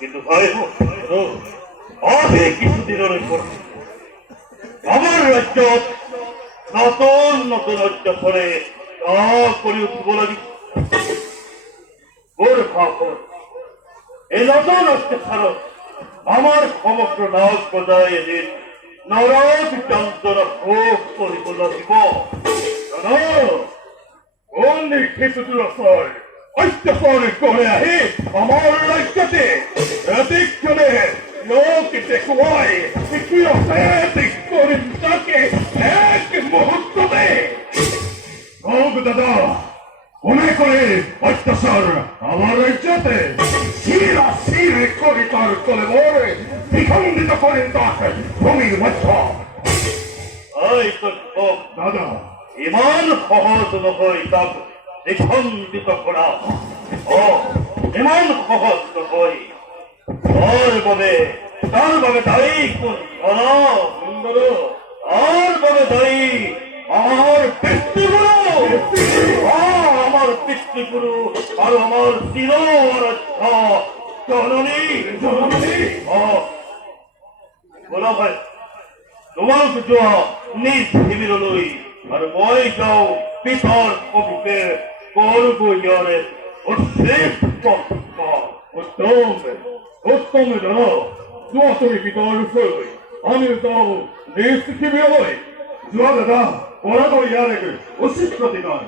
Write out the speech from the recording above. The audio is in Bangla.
কিন্তু ভাই অনেক কিছুদিনের পর আমার রাজ্য নতুন নতুন অত্যাচারে করে উঠব লাগি ওর ভাবর এই নতুন অত্যাচার আমার সমগ্র নাগ বজায় এদিন নরক যন্ত্রণা ভোগ করিব লাগিব কোন নির্দেশিত অত্যাচার করে আহি আমার রাজ্যতে এদিকজনে লোক দেখুয়াই করিম তাকে এক মুহূর্ততে হোক দাদা মনে করে অত্যাচার আমার রাজ্যতে শিরা শিরে করে তার কোলে মরে বিখণ্ডিত করেন তাকে ভূমির মধ্যে দাদা ইমান সহজ নহয় তাক বিখণ্ডিত করা ও ইমান সহজ নহয় তার বাবে দায়ী কোন সুন্দর তার বাবে দায়ী আমার পিতৃগুরু আর আমার চির জননী বলা ভাই তোমাক যোৱা নিজ শিবিৰলৈ আৰু মই যাওঁ পিছৰ কবিতে কৰিব ইয়াৰে উত্তম জানো যোৱা তুমি পিতৰ ওচৰলৈ আমি যাওঁ নিজ শিবিৰলৈ যোৱা দাদা পৰাটো ইয়াৰে উচিত প্ৰতিকাৰ